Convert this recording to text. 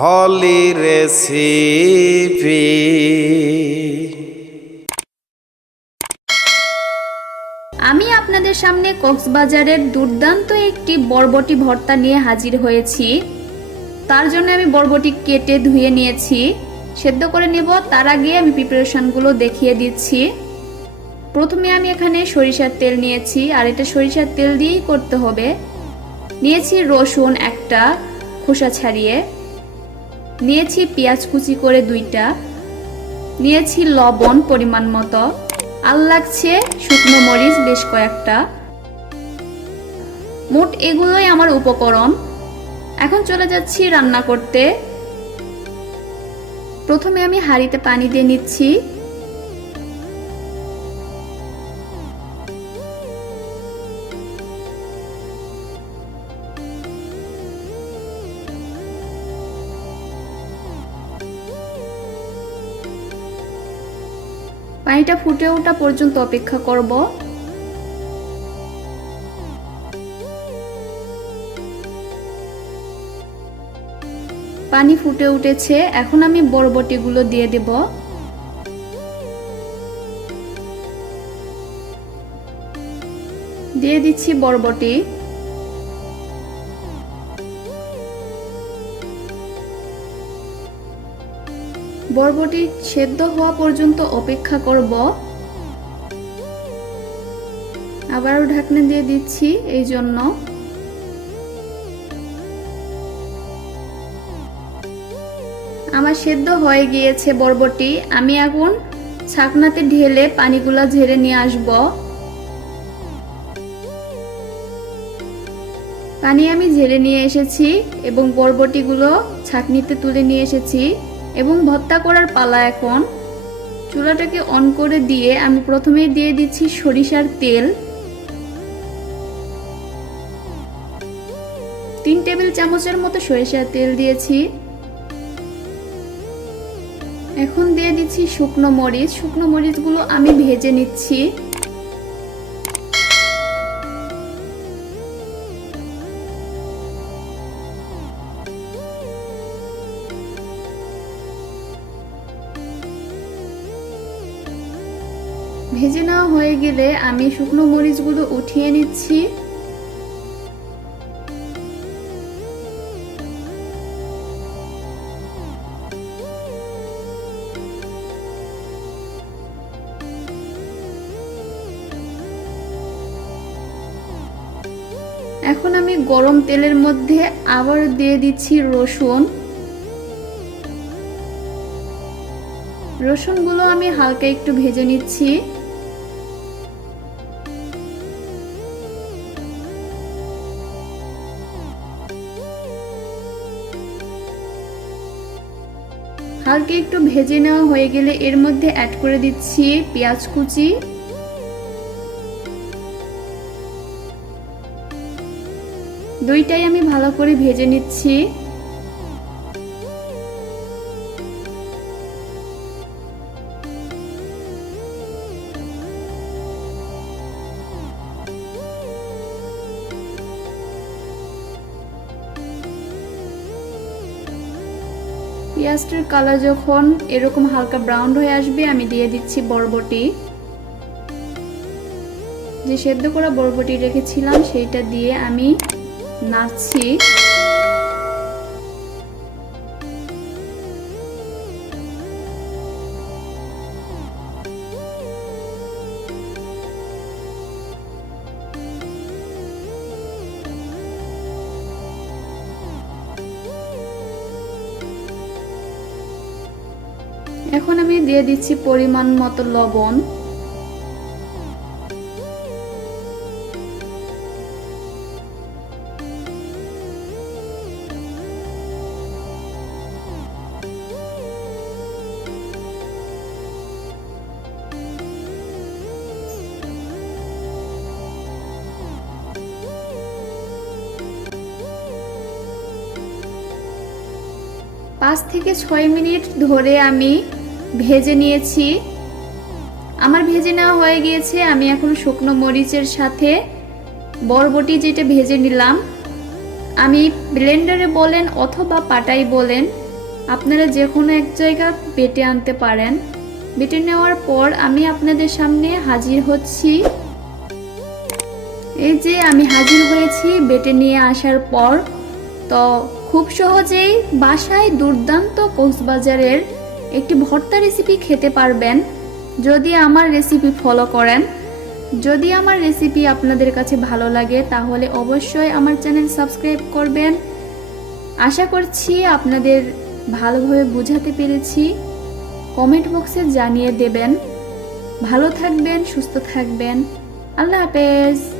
হলি recipe. আমি আপনাদের সামনে কক্সবাজারের দুর্দান্ত একটি বরবটি ভর্তা নিয়ে হাজির হয়েছি। তার জন্য আমি বরবটি কেটে ধুয়ে নিয়েছি। সেদ্ধ করে নেব, তার আগে আমি প্রিপারেশনগুলো দেখিয়ে দিচ্ছি। প্রথমে আমি এখানে সরিষার তেল নিয়েছি, আর এটা সরিষার তেল দিয়েই করতে হবে। নিয়েছি রসুন একটা খোসা ছাড়িয়ে। নিয়েছি পেঁয়াজ কুচি করে দুইটা, নিয়েছি লবণ পরিমাণ মতো, আর লাগছে শুকনো মরিচ বেশ কয়েকটা। মোট এগুলোই আমার উপকরণ। এখন চলে যাচ্ছি রান্না করতে। প্রথমে আমি হাঁড়িতে পানি দিয়ে নিচ্ছি। পানিটা ফুটে ওঠা পর্যন্ত অপেক্ষা করব। পানি ফুটে উঠেছে, এখন আমি বরবটিগুলো দিয়ে দেব। দিয়ে দিচ্ছি বরবটি। বরবটি সেদ্ধ হওয়া পর্যন্ত অপেক্ষা করব। আবারও ঢাকনা দিয়ে দিচ্ছি এই জন্য। আমার সেদ্ধ হয়ে গিয়েছে বরবটি। আমি এখন ছাকনাতে ঢেলে পানিগুলা ঝেড়ে নিয়ে আসব। পানি আমি ঝেড়ে নিয়ে এসেছি এবং বরবটিগুলো ছাকনিতে তুলে নিয়ে এসেছি। এবং ভর্তা করার পালা এখন। চুলাটাকে অন করে দিয়ে আমি প্রথমেই দিয়ে দিচ্ছি সরিষার তেল। তিন টেবিল চামচের মতো সরিষার তেল দিয়েছি। এখন দিয়ে দিচ্ছি শুকনো মরিচ। শুকনো মরিচগুলো আমি ভেজে নিচ্ছি। ভেজে নেওয়া হয়ে গেলে আমি শুকনো মরিচগুলো উঠিয়ে নিচ্ছি। এখন আমি গরম তেলের মধ্যে আবার দিয়ে দিচ্ছি রসুন। রসুনগুলো আমি হালকা একটু ভেজে নিচ্ছি। হালকা একটু ভেজে নেওয়া হয়ে গেলে এর মধ্যে অ্যাড করে দিচ্ছি পেঁয়াজ কুচি। দুইটাই আমি ভালো করে ভেজে নিচ্ছি। পেঁয়াজটার কালার যখন এরকম হালকা ব্রাউন হয়ে আসবে, আমি দিয়ে দিচ্ছি বরবটি। যে সেদ্ধ করা বরবটি রেখেছিলাম, সেইটা দিয়ে আমি নাড়ছি। এখন আমি দিয়ে দিচ্ছি পরিমাণ মতো লবণ। পাঁচ থেকে ছয় মিনিট ধরে আমি ভেজে নিয়েছি। আমার ভেজে নেওয়া হয়ে গিয়েছে। আমি এখন শুকনো মরিচের সাথে বরবটি যেটা ভেজে নিলাম। আমি ব্লেন্ডারে বলেন অথবা পাটাই বলেন, আপনারা যে কোনো এক জায়গা বেটে আনতে পারেন। বেটে নেওয়ার পর আমি আপনাদের সামনে হাজির হচ্ছি। এই যে আমি হাজির হয়েছি বেটে নিয়ে আসার পর। তো খুব সহজেই বাসায় দুর্দান্ত কক্সবাজারের একটি ভর্তা রেসিপি খেতে পারবেন। যদি আমার রেসিপি ফলো করেন, যদি আমার রেসিপি আপনাদের কাছে ভালো লাগে, তাহলে অবশ্যই আমার চ্যানেল সাবস্ক্রাইব করবেন। আশা করছি আপনাদের ভালোভাবে বোঝাতে পেরেছি। কমেন্ট বক্সে জানিয়ে দেবেন। ভালো থাকবেন, সুস্থ থাকবেন। আল্লাহ হাফেজ।